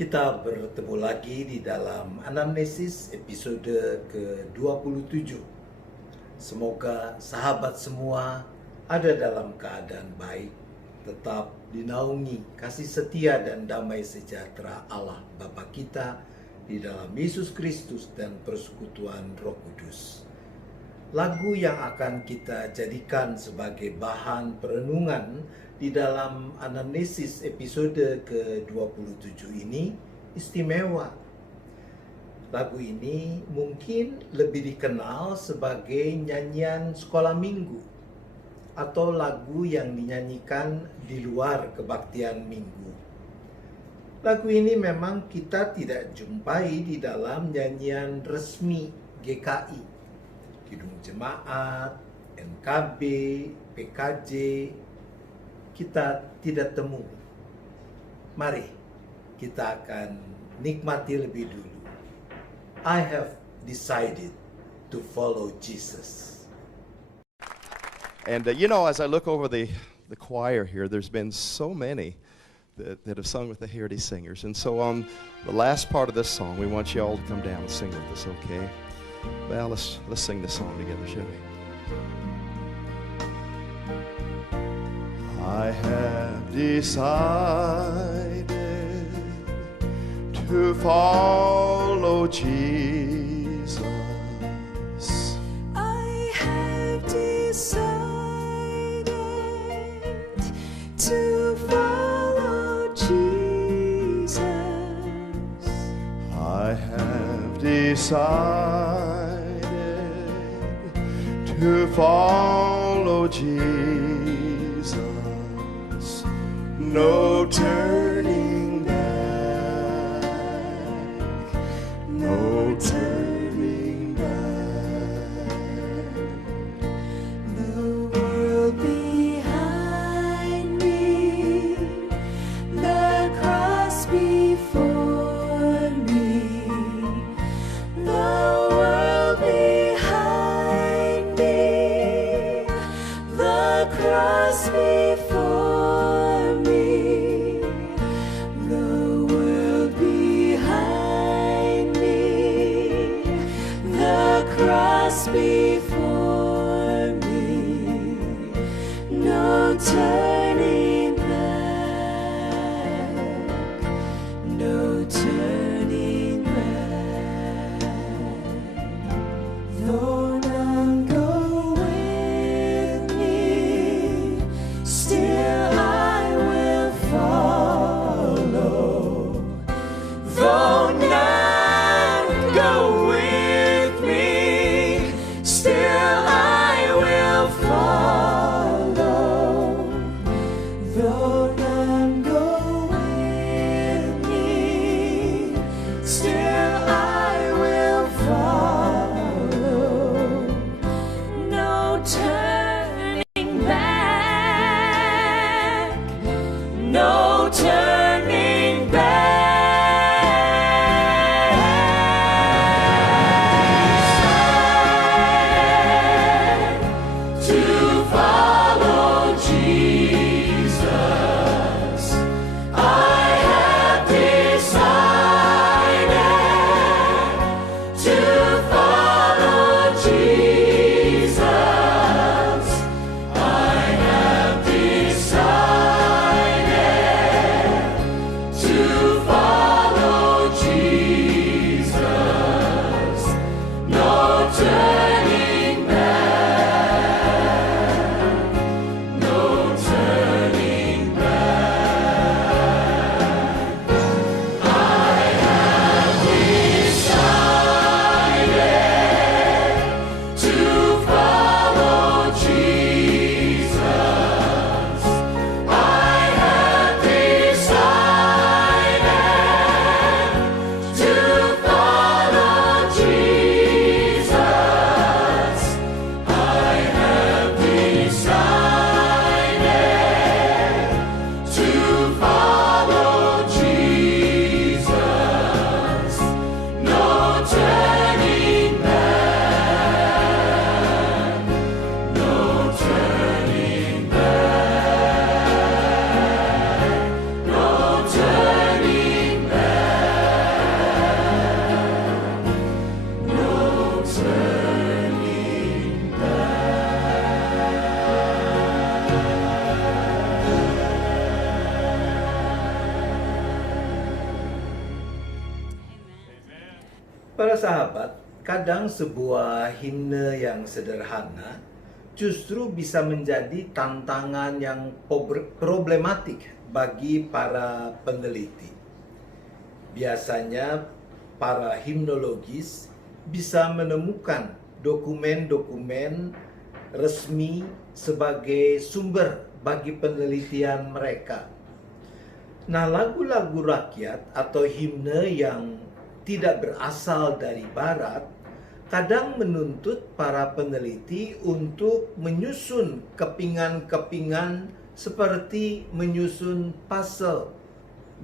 Kita bertemu lagi di dalam Anamnesis episode ke-27. Semoga sahabat semua ada dalam keadaan baik, tetap dinaungi kasih setia dan damai sejahtera Allah Bapa kita di dalam Yesus Kristus dan persekutuan Roh Kudus. Lagu yang akan kita jadikan sebagai bahan perenungan di dalam Anamnesis episode ke-27 ini istimewa. Lagu ini mungkin lebih dikenal sebagai nyanyian sekolah minggu atau lagu yang dinyanyikan di luar kebaktian minggu. Lagu ini memang kita tidak jumpai di dalam nyanyian resmi GKI, Kidung Jemaat, NKB, PKJ, kita tidak temui. Mari kita akan nikmati lebih dulu. I have decided to follow Jesus. And as I look over the choir here, there's been so many that have sung with the Heritage Singers. And so on the last part of this song, we want you all to come down and sing with us, okay? Well, let's sing this song together, shall we? I have decided to follow Jesus. I have decided to follow Jesus. I have decided to follow Jesus. No turning back, no turning back. The world behind me, the cross before me. The world behind me, the cross before me. The world behind me, the cross before me. No turning back, no turning back. Though none go with me, still I will follow. Though none go with me, still I will follow. Though none go with me, still I will follow. No turning back, no turning back. To follow Jesus, I have decided to follow Jesus. I have decided Para sahabat, kadang sebuah himne yang sederhana justru bisa menjadi tantangan yang problematik bagi para peneliti. Biasanya para himnologis bisa menemukan dokumen-dokumen resmi sebagai sumber bagi penelitian mereka. Nah, lagu-lagu rakyat atau himne yang tidak berasal dari barat kadang menuntut para peneliti untuk menyusun kepingan-kepingan seperti menyusun puzzle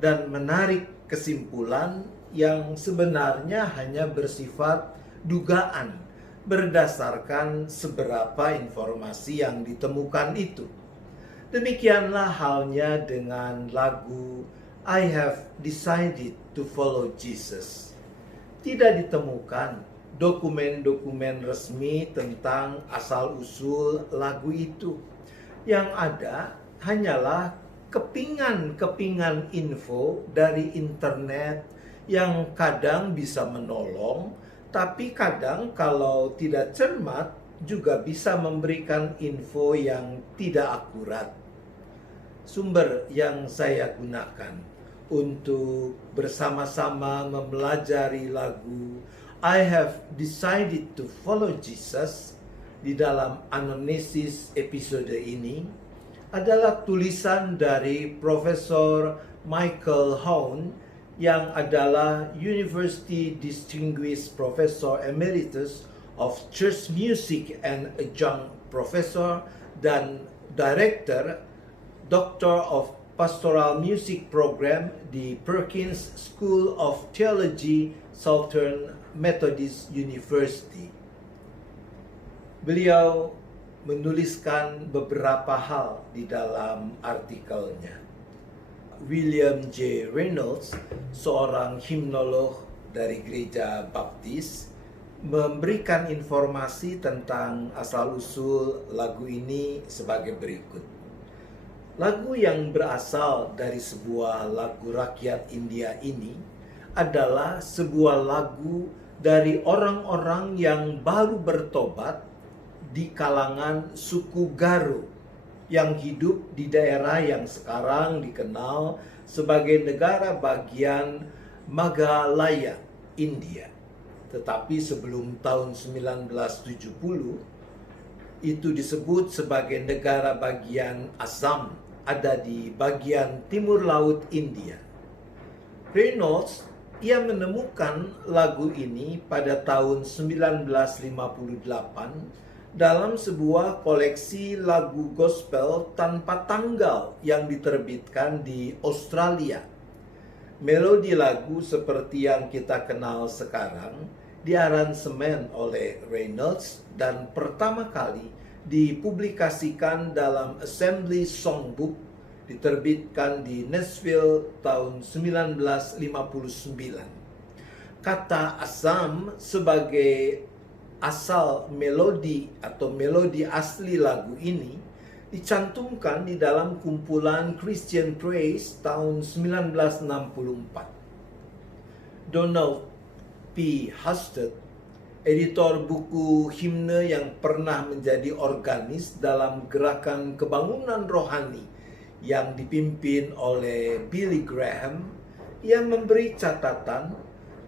dan menarik kesimpulan yang sebenarnya hanya bersifat dugaan berdasarkan seberapa informasi yang ditemukan itu. Demikianlah halnya dengan lagu I Have Decided to Follow Jesus. Tidak ditemukan dokumen-dokumen resmi tentang asal-usul lagu itu. Yang ada hanyalah kepingan-kepingan info dari internet yang kadang bisa menolong, tapi kadang kalau tidak cermat juga bisa memberikan info yang tidak akurat. Sumber yang saya gunakan untuk bersama-sama mempelajari lagu I Have Decided to Follow Jesus di dalam Anamnesis episode ini adalah tulisan dari Profesor Michael Hone yang adalah University Distinguished Professor Emeritus of Church Music and Adjunct Professor dan Director Doctor of Pastoral Music Program di Perkins School of Theology, Southern Methodist University. Beliau menuliskan beberapa hal di dalam artikelnya. William J. Reynolds, seorang himnolog dari Gereja Baptis, memberikan informasi tentang asal-usul lagu ini sebagai berikut. Lagu yang berasal dari sebuah lagu rakyat India ini adalah sebuah lagu dari orang-orang yang baru bertobat di kalangan suku Garo yang hidup di daerah yang sekarang dikenal sebagai negara bagian Meghalaya, India. Tetapi sebelum tahun 1970, itu disebut sebagai negara bagian Assam, ada di bagian timur laut India. Reynolds, ia menemukan lagu ini pada tahun 1958 dalam sebuah koleksi lagu gospel tanpa tanggal yang diterbitkan di Australia. Melodi lagu seperti yang kita kenal sekarang diaransemen oleh Reynolds dan pertama kali dipublikasikan dalam Assembly Songbook, diterbitkan di Nashville tahun 1959. Kata Assam sebagai asal melodi atau melodi asli lagu ini dicantumkan di dalam kumpulan Christian Praise tahun 1964. Donald P. Husted, editor buku himne yang pernah menjadi organis dalam gerakan kebangunan rohani yang dipimpin oleh Billy Graham, ia memberi catatan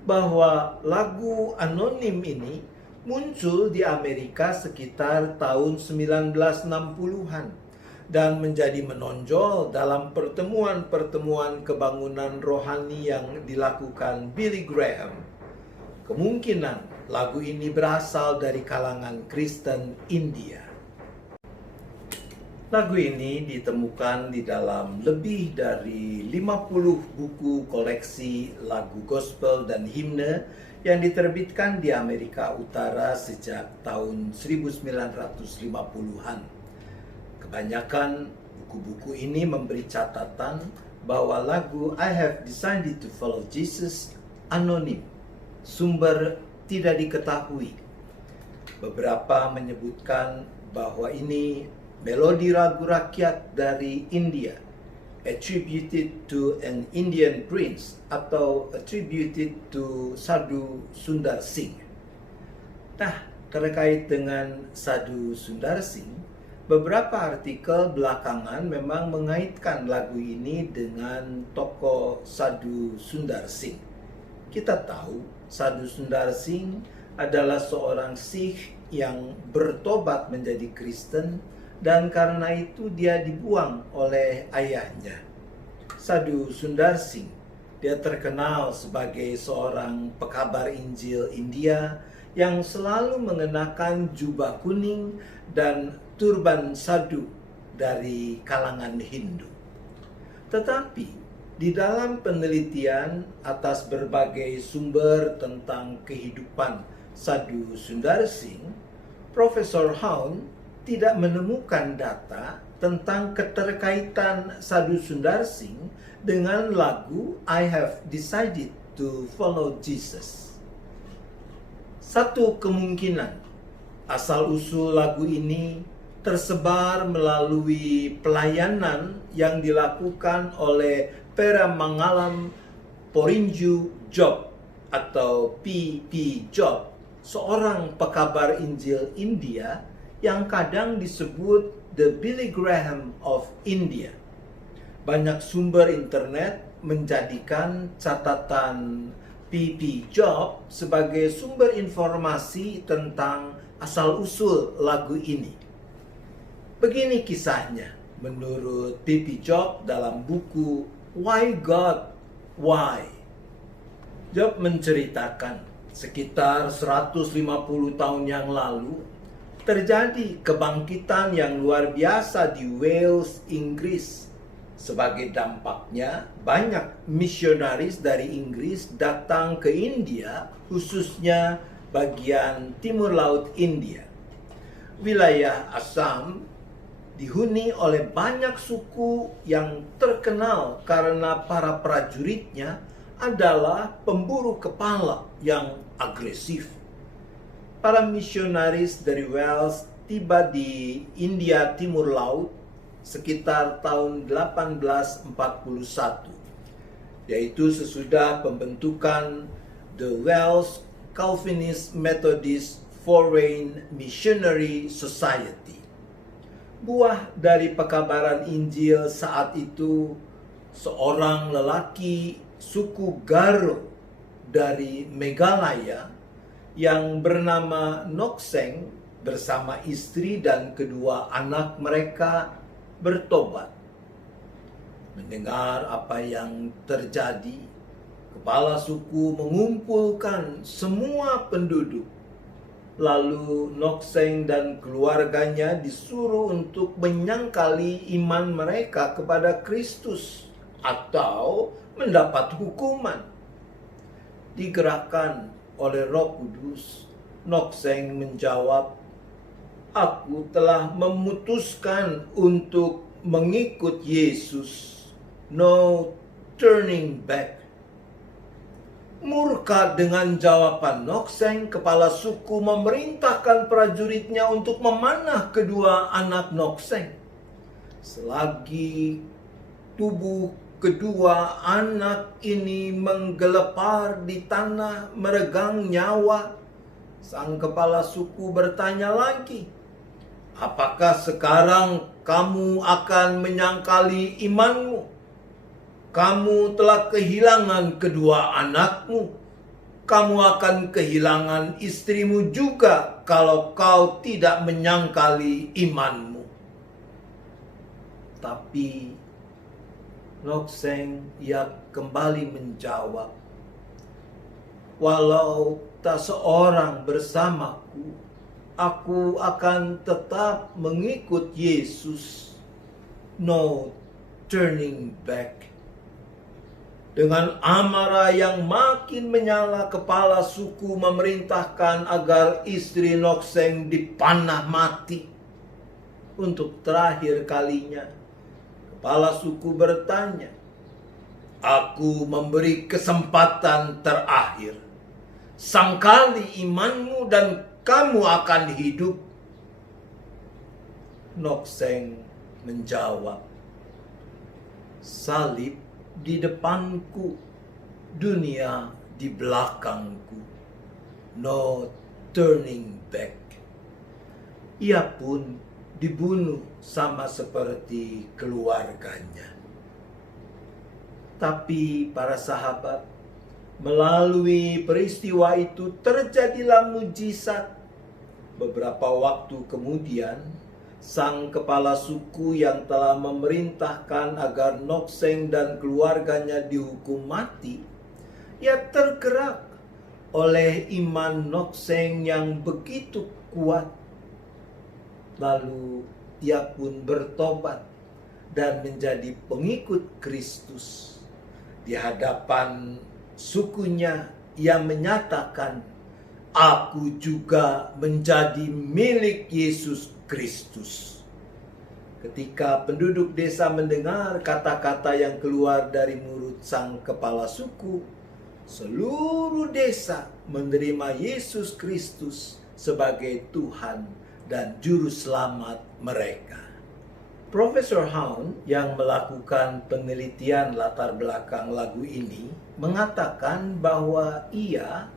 bahwa lagu anonim ini muncul di Amerika sekitar tahun 1960-an dan menjadi menonjol dalam pertemuan-pertemuan kebangunan rohani yang dilakukan Billy Graham. Kemungkinan lagu ini berasal dari kalangan Kristen India. Lagu ini ditemukan di dalam lebih dari 50 buku koleksi lagu gospel dan himne yang diterbitkan di Amerika Utara sejak tahun 1950-an. Kebanyakan buku-buku ini memberi catatan bahwa lagu I Have Decided to Follow Jesus anonim, sumber tidak diketahui. Beberapa menyebutkan bahwa ini melodi lagu rakyat dari India, attributed to an Indian prince atau attributed to Sadhu Sundar Singh. Nah, terkait dengan Sadhu Sundar Singh, beberapa artikel belakangan memang mengaitkan lagu ini dengan tokoh Sadhu Sundar Singh. Kita tahu Sadhu Sundar Singh adalah seorang Sikh yang bertobat menjadi Kristen, dan karena itu dia dibuang oleh ayahnya. Sadhu Sundar Singh, dia terkenal sebagai seorang pekabar Injil India yang selalu mengenakan jubah kuning dan turban sadhu dari kalangan Hindu. Tetapi di dalam penelitian atas berbagai sumber tentang kehidupan Sadhu Sundar Singh, Profesor Haun tidak menemukan data tentang keterkaitan Sadhu Sundar Singh dengan lagu I Have Decided to Follow Jesus. Satu kemungkinan asal-usul lagu ini tersebar melalui pelayanan yang dilakukan oleh Peramangalam Porinju Job atau P.P. Job, seorang pekabar Injil India yang kadang disebut The Billy Graham of India. Banyak sumber internet menjadikan catatan P.P. Job sebagai sumber informasi tentang asal-usul lagu ini. Begini kisahnya menurut P.P. Job dalam buku Why God, Why? Job menceritakan sekitar 150 tahun yang lalu terjadi kebangkitan yang luar biasa di Wales, Inggris. Sebagai dampaknya, banyak misionaris dari Inggris datang ke India, khususnya bagian timur laut India. Wilayah Assam dihuni oleh banyak suku yang terkenal karena para prajuritnya adalah pemburu kepala yang agresif. Para misionaris dari Wales tiba di India Timur Laut sekitar tahun 1841, yaitu sesudah pembentukan The Welsh Calvinist Methodist Foreign Missionary Society. Buah dari pekabaran Injil saat itu, seorang lelaki suku Garo dari Meghalaya yang bernama Nokseng bersama istri dan kedua anak mereka bertobat. Mendengar apa yang terjadi, kepala suku mengumpulkan semua penduduk. Lalu Nokseng dan keluarganya disuruh untuk menyangkali iman mereka kepada Kristus atau mendapat hukuman. Digerakkan oleh Roh Kudus, Nokseng menjawab, "Aku telah memutuskan untuk mengikut Yesus. No turning back." Murka dengan jawaban Nokseng, kepala suku memerintahkan prajuritnya untuk memanah kedua anak Nokseng. Selagi tubuh kedua anak ini menggelepar di tanah meregang nyawa, sang kepala suku bertanya lagi, "Apakah sekarang kamu akan menyangkali imanmu? Kamu telah kehilangan kedua anakmu. Kamu akan kehilangan istrimu juga kalau kau tidak menyangkali imanmu." Tapi Nokseng ia kembali menjawab, "Walau tak seorang bersamaku, aku akan tetap mengikut Yesus. No turning back." Dengan amarah yang makin menyala, kepala suku memerintahkan agar istri Nokseng dipanah mati. Untuk terakhir kalinya, kepala suku bertanya, "Aku memberi kesempatan terakhir. Sangkali imanmu dan kamu akan hidup." Nokseng menjawab, salib di depanku, dunia di belakangku. No turning back. Ia pun dibunuh sama seperti keluarganya. Tapi para sahabat, melalui peristiwa itu terjadilah mujizat. Beberapa waktu kemudian, sang kepala suku yang telah memerintahkan agar Nok-seng dan keluarganya dihukum mati, ia tergerak oleh iman Nok-seng yang begitu kuat. Lalu ia pun bertobat dan menjadi pengikut Kristus. Di hadapan sukunya, ia menyatakan, "Aku juga menjadi milik Yesus Kristus." Ketika penduduk desa mendengar kata-kata yang keluar dari mulut sang kepala suku, seluruh desa menerima Yesus Kristus sebagai Tuhan dan Juru Selamat mereka. Profesor Haun yang melakukan penelitian latar belakang lagu ini mengatakan bahwa ia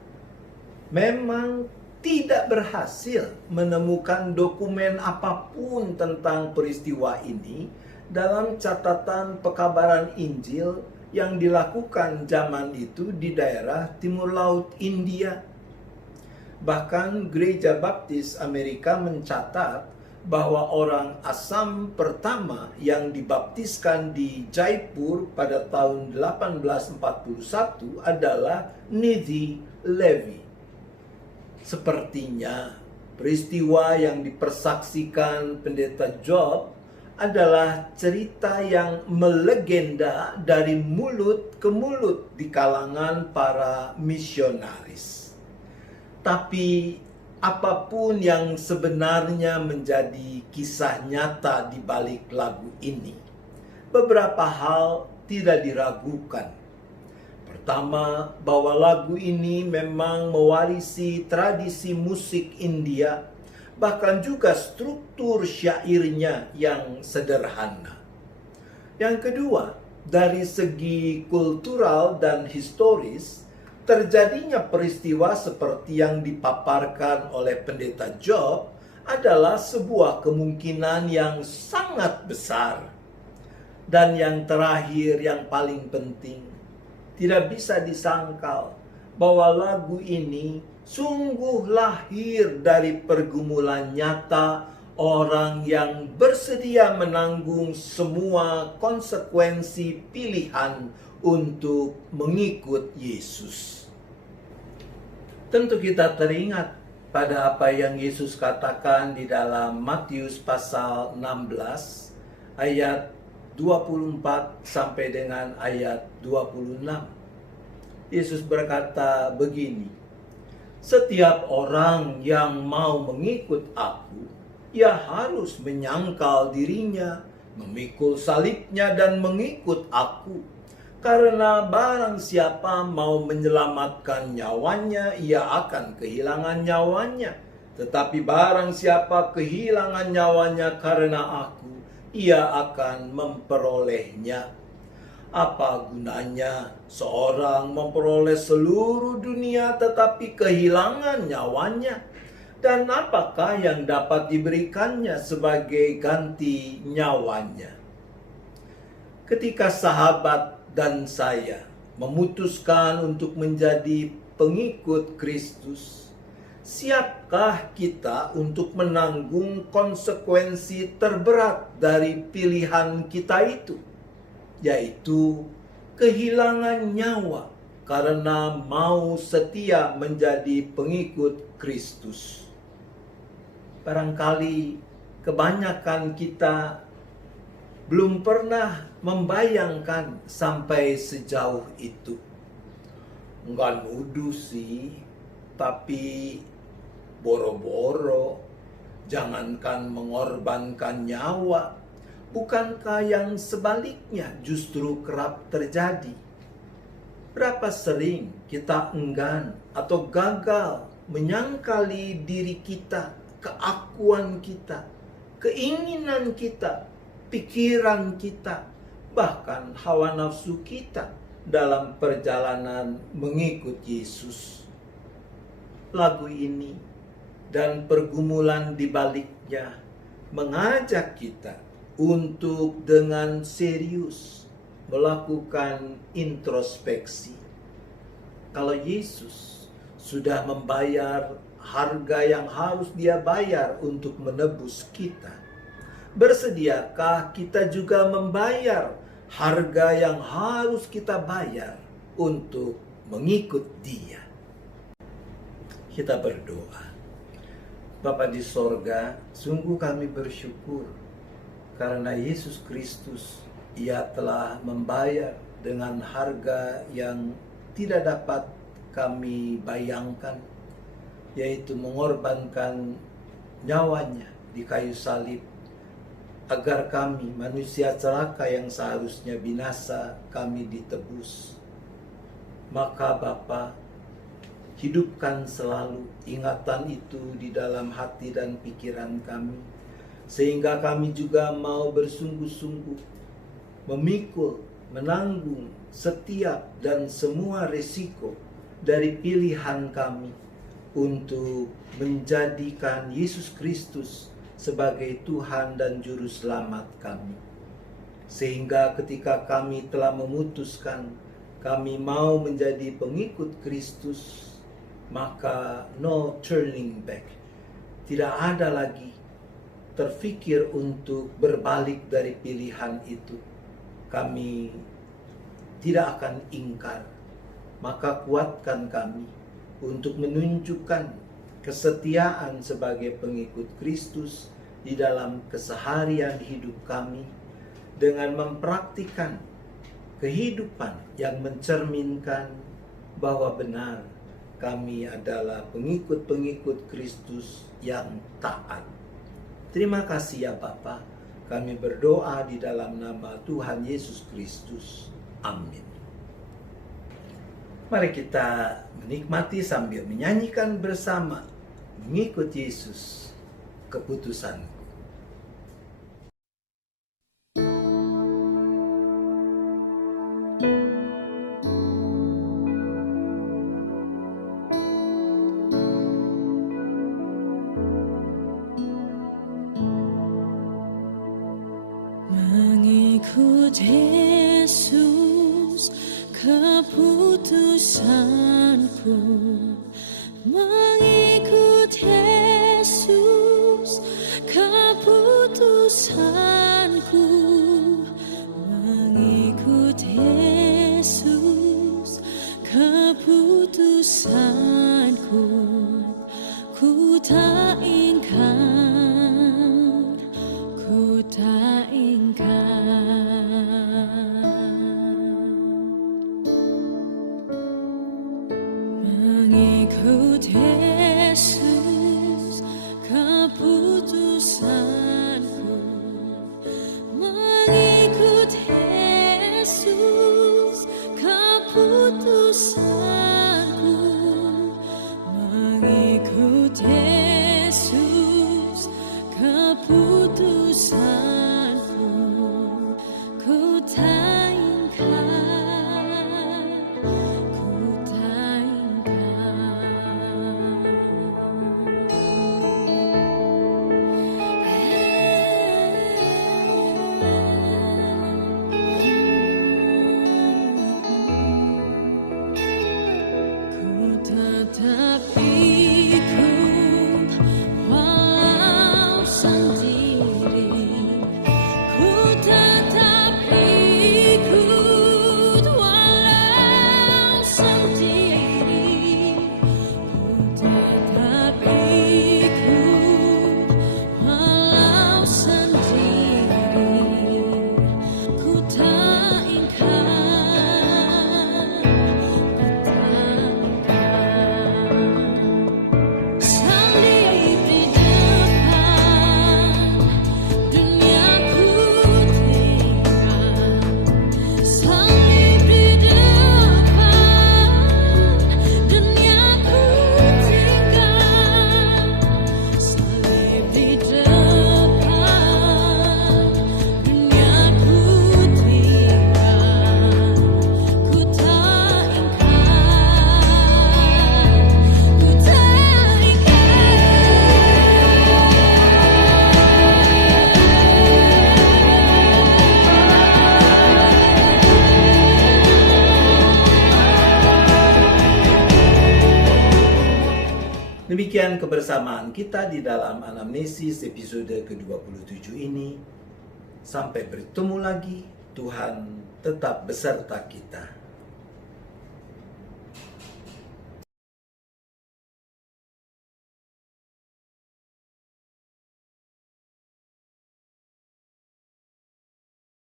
memang tidak berhasil menemukan dokumen apapun tentang peristiwa ini dalam catatan pekabaran Injil yang dilakukan zaman itu di daerah Timur Laut India. Bahkan Gereja Baptis Amerika mencatat bahwa orang Assam pertama yang dibaptiskan di Jaipur pada tahun 1841 adalah Nidhi Levi. Sepertinya peristiwa yang dipersaksikan Pendeta Job adalah cerita yang melegenda dari mulut ke mulut di kalangan para misionaris. Tapi apapun yang sebenarnya menjadi kisah nyata di balik lagu ini, beberapa hal tidak diragukan. Pertama, bahwa lagu ini memang mewarisi tradisi musik India, bahkan juga struktur syairnya yang sederhana. Yang kedua, dari segi kultural dan historis, terjadinya peristiwa seperti yang dipaparkan oleh Pendeta Job adalah sebuah kemungkinan yang sangat besar. Dan yang terakhir, yang paling penting, tidak bisa disangkal bahwa lagu ini sungguh lahir dari pergumulan nyata orang yang bersedia menanggung semua konsekuensi pilihan untuk mengikut Yesus. Tentu kita teringat pada apa yang Yesus katakan di dalam Matius pasal 16 ayat 24 sampai dengan ayat 26. Yesus berkata begini, "Setiap orang yang mau mengikut aku, ia harus menyangkal dirinya, memikul salibnya dan mengikut aku. Karena barang siapa mau menyelamatkan nyawanya, ia akan kehilangan nyawanya. Tetapi barang siapa kehilangan nyawanya karena aku, ia akan memperolehnya. Apa gunanya seorang memperoleh seluruh dunia tetapi kehilangan nyawanya? Dan apakah yang dapat diberikannya sebagai ganti nyawanya?" Ketika sahabat dan saya memutuskan untuk menjadi pengikut Kristus, siapkah kita untuk menanggung konsekuensi terberat dari pilihan kita itu, yaitu kehilangan nyawa karena mau setia menjadi pengikut Kristus? Barangkali kebanyakan kita belum pernah membayangkan sampai sejauh itu. Enggak nuduh sih, tapi boro-boro, jangankan mengorbankan nyawa, bukankah yang sebaliknya justru kerap terjadi? Berapa sering kita enggan atau gagal menyangkali diri kita, keakuan kita, keinginan kita, pikiran kita, bahkan hawa nafsu kita dalam perjalanan mengikut Yesus. Lagu ini dan pergumulan di baliknya mengajak kita untuk dengan serius melakukan introspeksi. Kalau Yesus sudah membayar harga yang harus Dia bayar untuk menebus kita, bersediakah kita juga membayar harga yang harus kita bayar untuk mengikut Dia? Kita berdoa. Bapa di sorga, sungguh kami bersyukur karena Yesus Kristus, Ia telah membayar dengan harga yang tidak dapat kami bayangkan, yaitu mengorbankan nyawanya di kayu salib agar kami manusia celaka yang seharusnya binasa kami ditebus. Maka Bapa, hidupkan selalu ingatan itu di dalam hati dan pikiran kami, sehingga kami juga mau bersungguh-sungguh memikul, menanggung setiap dan semua resiko dari pilihan kami untuk menjadikan Yesus Kristus sebagai Tuhan dan Juru Selamat kami. Sehingga ketika kami telah memutuskan kami mau menjadi pengikut Kristus, maka no turning back. Tidak ada lagi terfikir untuk berbalik dari pilihan itu. Kami tidak akan ingkar. Maka kuatkan kami untuk menunjukkan kesetiaan sebagai pengikut Kristus di dalam keseharian hidup kami dengan mempraktikkan kehidupan yang mencerminkan bahwa benar kami adalah pengikut-pengikut Kristus yang taat. Terima kasih ya Bapa. Kami berdoa di dalam nama Tuhan Yesus Kristus. Amin. Mari kita menikmati sambil menyanyikan bersama Mengikut Yesus, Keputusanku. Mengikut Yesus, keputusanku. Mengikut Yesus, keputusanku. Mengikut Yesus, keputusanku. Ku tak ingkar, ku tak ingkar. Mengikut Yesus, keputusanku. Mengikut Yesus, keputusanku. Mengikut Yesus, keputusanku. Ku tak ingkar, ku tak ingkar. Demikian kebersamaan kita di dalam anamnesis episode ke-27 ini. Sampai bertemu lagi, Tuhan tetap beserta kita.